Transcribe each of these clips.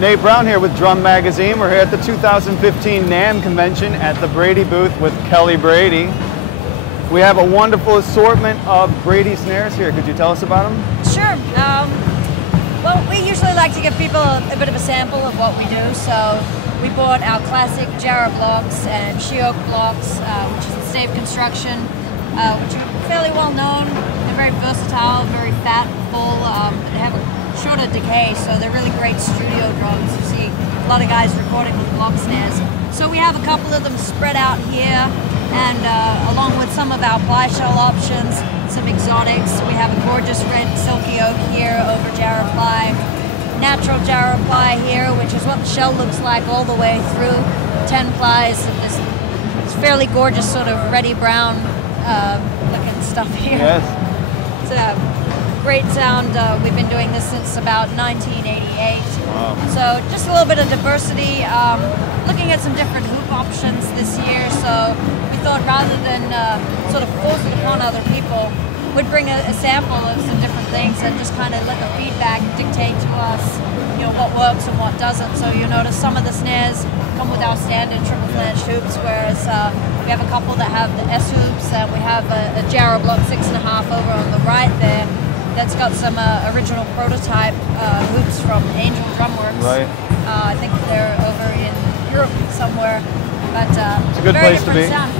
Nate Brown here with Drum Magazine. We're here at the 2015 NAMM convention at the Brady booth with Kelly Brady. We have a wonderful assortment of Brady snares here. Could you tell us about them? Sure. Well, we usually like to give people a bit of a sample of what we do. So we bought our classic Jarrah blocks and Sheoak blocks, which is the stave construction, which are fairly well known. They're very versatile, very fat, full. They have a shorter decay, so they're really great studio drums. You see a lot of guys recording with block snares. So we have a couple of them spread out here, and along with some of our ply shell options, some exotics. We have a gorgeous red silky oak here over Jarrah ply, natural Jarrah ply here, which is what the shell looks like all the way through, 10 plies, and this fairly gorgeous sort of reddy brown looking stuff here. Yes. It's a great sound. We've been doing this since about 1988. Wow. So just a little bit of diversity. Looking at some different hoop options this year. So we thought rather than sort of force it upon other people, we'd bring a sample of some different things and just kind of let the feedback dictate to us, you know, what works and what doesn't. So you notice some of the snares come with our standard triple flanged hoops, whereas we have a couple that have the S hoops, and we have a Jarrah block 6.5 over on the right there. That's got some original prototype hoops from Angel Drumworks. Right. I think they're over in Europe somewhere, but it's a good very place to be. sound.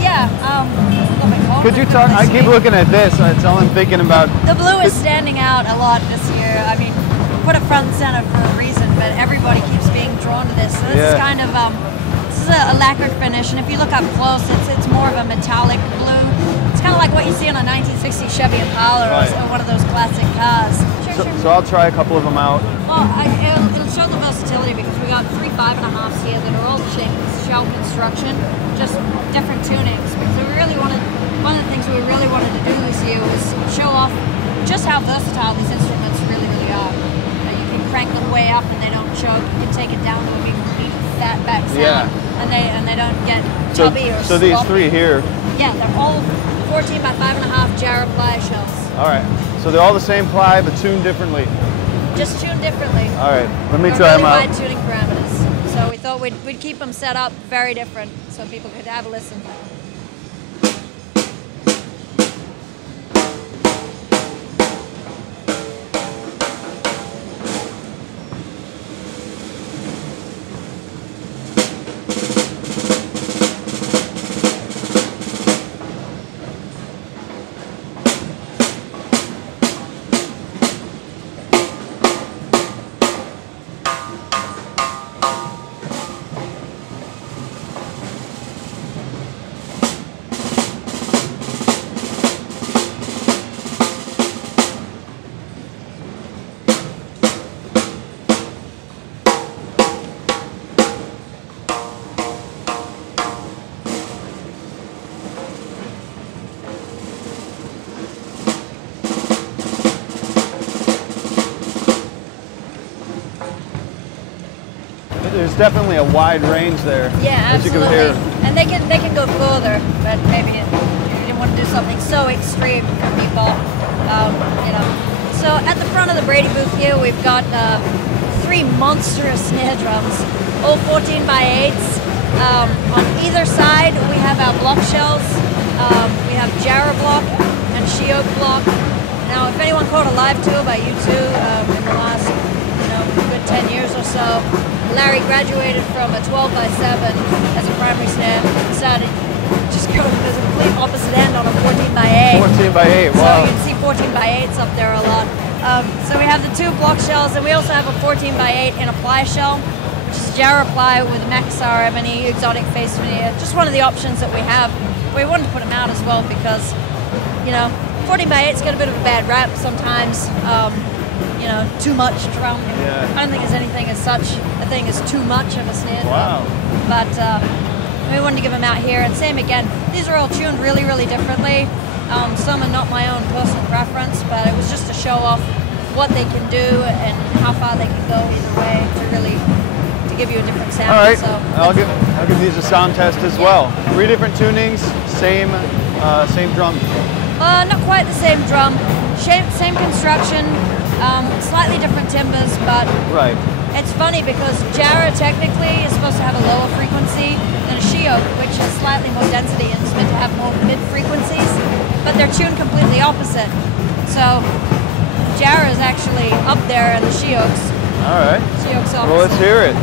Yeah. Could you talk? I keep looking at this. That's all I'm thinking about. The blue is standing out a lot this year. I mean, put it front and center for a reason, but everybody keeps being drawn to this. So this is kind of this is a lacquered finish, and if you look up close, it's more of a metallic blue. It's kind of like what you see on a 1960 Chevy Impala or one of those classic cars. So I'll try a couple of them out. Well, it'll show the versatility because we got 3 5.5s here that are all shell construction, just different tunings. Because we really wanted, one of the things we really wanted to do this year was show off just how versatile these instruments really are. You can crank them way up and they don't choke. You can take it down to a big, deep, fat back sound, and they don't get chubby or so these three here. Yeah, they're all 14 by 5.5 Jarrah ply shells. All right. So they're all the same ply, but tuned differently. Just tuned differently. All right. Let me try them out. Wide tuning parameters. So we thought we'd keep them set up very different, so people could have a listen. There's definitely a wide range there. Yeah, as absolutely. You can hear. And they can go further, but maybe you didn't want to do something so extreme for people. You know. So at the front of the Brady booth here, we've got 3 monstrous snare drums, all 14 by 8s. On either side, we have our block shells. We have Jarrah block and Sheoak block. Now, if anyone caught a live tour by U2 in the last, good 10 years or so, Larry graduated from a 12 by 7 as a primary snare, decided just go to the complete opposite end on a 14 by 8. 14 by 8, wow. So you can see 14 by 8s up there a lot. So we have the 2 block shells, and we also have a 14 by 8 in a ply shell, which is Jarrah ply with Macassar ebony, exotic face veneer, just one of the options that we have. We wanted to put them out as well because, 14 by 8's got a bit of a bad rap sometimes. Too much drum. Yeah. I don't think there's anything as such a thing as too much of a snare drum. Wow. But we wanted to give them out here, and same again. These are all tuned really, really differently. Some are not my own personal preference, but it was just to show off what they can do and how far they can go either way to give you a different sound. All right. So I'll give these a sound test as well. 3 different tunings, same drum. Not quite the same drum. Same construction. Slightly different timbers, but Right. it's funny because Jarrah technically is supposed to have a lower frequency than a she oak, which is slightly more density and is meant to have more mid frequencies, but they're tuned completely opposite. So Jarrah is actually up there and the she oaks. All right. She oaks opposite. Well, let's hear it.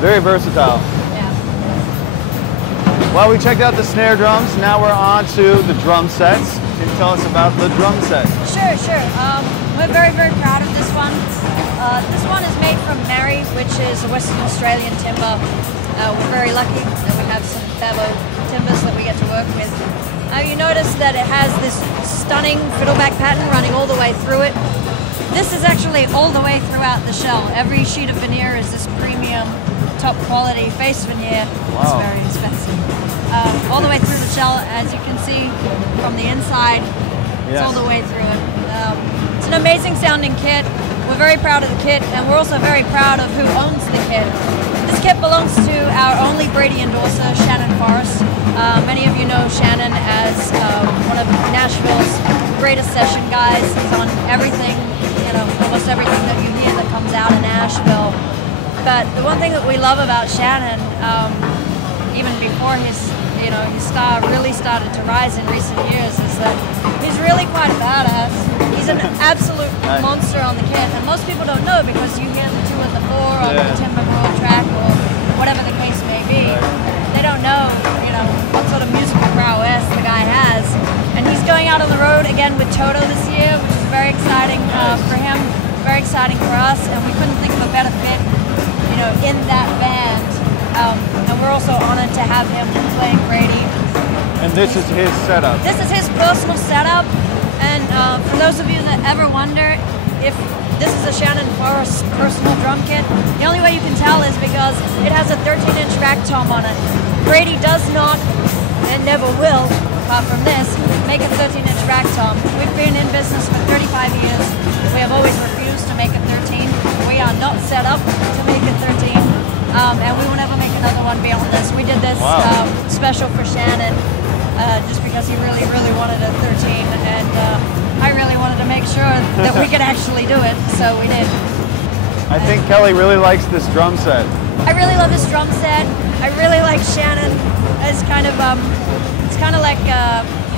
Very versatile. Yeah. Well, we checked out the snare drums. Now we're on to the drum sets. Can you tell us about the drum set? Sure. We're very, very proud of this one. This one is made from Mary, which is a Western Australian timber. We're very lucky that we have some Bevo timbers that we get to work with. You notice that it has this stunning fiddleback pattern running all the way through it. This is actually all the way throughout the shell. Every sheet of veneer is this premium, top quality face veneer. Wow. It's very expensive. All the way through the shell, as you can see from the inside. It's all the way through it. It's an amazing sounding kit. We're very proud of the kit, and we're also very proud of who owns the kit. This kit belongs to our only Brady endorser, Shannon Forrest. Many of you know Shannon as one of Nashville's greatest session guys. He's on everything, almost everything that you hear that comes out of Nashville. But the one thing that we love about Shannon, even before his star really started to rise in recent years, is that he's really quite badass. He's an absolute monster on the kit, and most people don't know because you hear the 2 and the 4 on the timber broad track or whatever the case may be. They don't know, what sort of musical prowess the guy has. And he's going out on the road again with Toto this year, which is very exciting for him, very exciting for us, and we couldn't think of a better fit, in that band. And we're also honored to have him playing Brady. And this is his setup. This is his personal setup. And for those of you that ever wonder if this is a Shannon Forrest personal drum kit, the only way you can tell is because it has a 13-inch rack tom on it. Brady does not, and never will, apart from this, make a 13-inch rack tom. We've been in business for 35 years. We have always refused to make a 13. We are not set up to make a 13. And we will never make another one beyond this. We did this special for Shannon just because he really, really wanted a 13, and I really wanted to make sure that we could actually do it, so we did. I think Kelly really likes this drum set. I really love this drum set. I really like Shannon. It's kind of like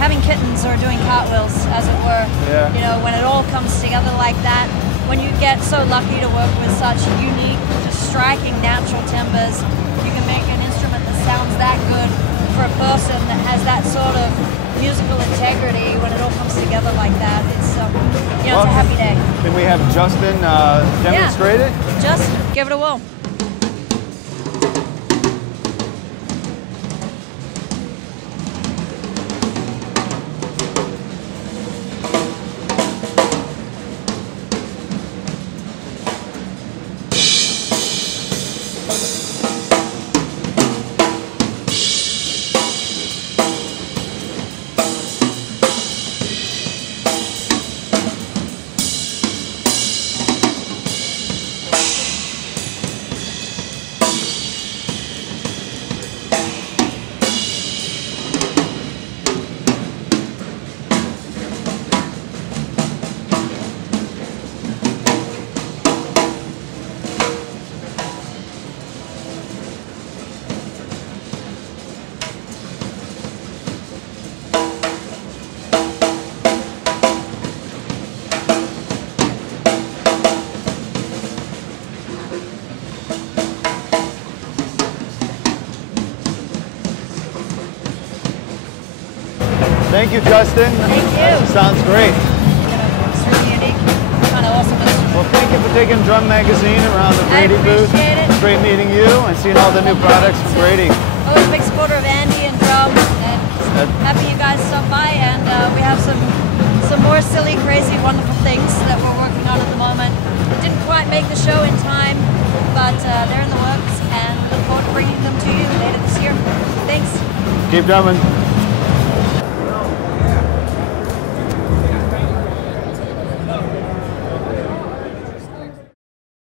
having kittens or doing cartwheels, as it were. Yeah. When it all comes together like that. When you get so lucky to work with such unique, just striking natural timbers, you can make an instrument that sounds that good for a person that has that sort of musical integrity. When it all comes together like that, it's it's a happy day. Can we have Justin demonstrate it? Just give it a whirl. Thank you, Justin. Thank you. That sounds great. It's really unique. Kind of awesome. Well, thank you for taking Drum Magazine around the I Brady booth. appreciate it. Great meeting you and seeing all the new products from Brady. Always a big supporter of Andy and Drum, and happy you guys stopped by. And we have some more silly, crazy, wonderful things that we're working on at the moment. Didn't quite make the show in time, but they're in the works, and we look forward to bringing them to you later this year. Thanks. Keep drumming.